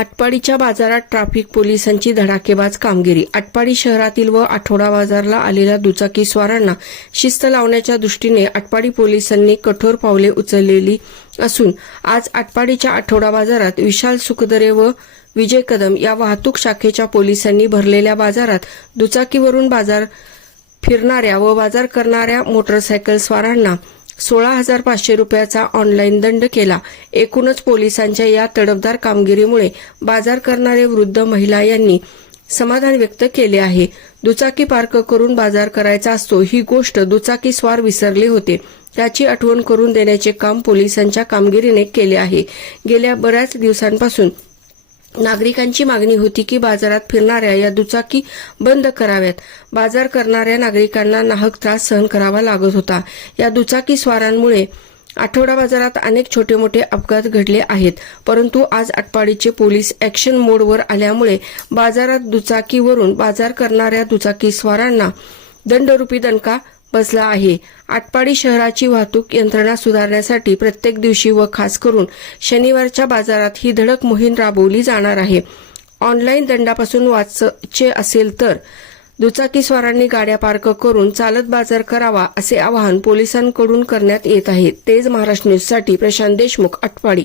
आटपाडीच्या बाजारात ट्रॅफिक पोलिसांची धडाकेबाज कामगिरी. आटपाडी शहरातील व आठवडा बाजारला आलेल्या दुचाकी स्वारांना शिस्त लावण्याच्या दृष्टीने आटपाडी पोलिसांनी कठोर पावले उचललेली असून आज आटपाडीच्या आठवडा बाजारात विशाल सुखदरे व विजय कदम या वाहतूक शाखेच्या पोलिसांनी भरलेल्या बाजारात दुचाकीवरून बाजार फिरणाऱ्या व बाजार करणाऱ्या मोटरसायकल स्वारांना सोळा हजार पाचशे रुपयाचा ऑनलाईन दंड केला. एकूणच पोलिसांच्या या तडफदार कामगिरीमुळे बाजार करणारे वृद्ध महिला यांनी समाधान व्यक्त केले आहे. दुचाकी पार्क करून बाजार करायचा असतो ही गोष्ट दुचाकी स्वार विसरले होते. त्याची आठवण करून देण्याचे काम पोलिसांच्या कामगिरीने केले आहे. गेल्या बऱ्याच दिवसांपासून नागरिकांची मागणी होती की बाजारात फिरणाऱ्या या दुचाकी बंद कराव्यात. बाजार करणाऱ्या नागरिकांना नाहक त्रास सहन करावा लागत होता. या दुचाकी स्वारांमुळे आठवडा बाजारात अनेक छोटे मोठे अपघात घडले आहेत. परंतु आज आटपाडीचे पोलीस ऍक्शन मोडवर आल्यामुळे बाजारात दुचाकीवरून बाजार करणाऱ्या दुचाकी स्वारांना दंडरूपी दणका बसला आहे. आटपाडी शहराची वाहतूक यंत्रणा सुधारण्यासाठी प्रत्येक दिवशी व खास करून शनिवारच्या बाजारात ही धडक मोहीम राबवली जाणार आहे. ऑनलाईन दंडापासून वाचचे असेल तर दुचाकीस्वारांनी गाड्या पार्क करून चालत बाजार करावा असे आवाहन पोलिसांकडून करण्यात येत आहे. तेज महाराष्ट्र न्यूजसाठी प्रशांत देशमुख आटपाडी.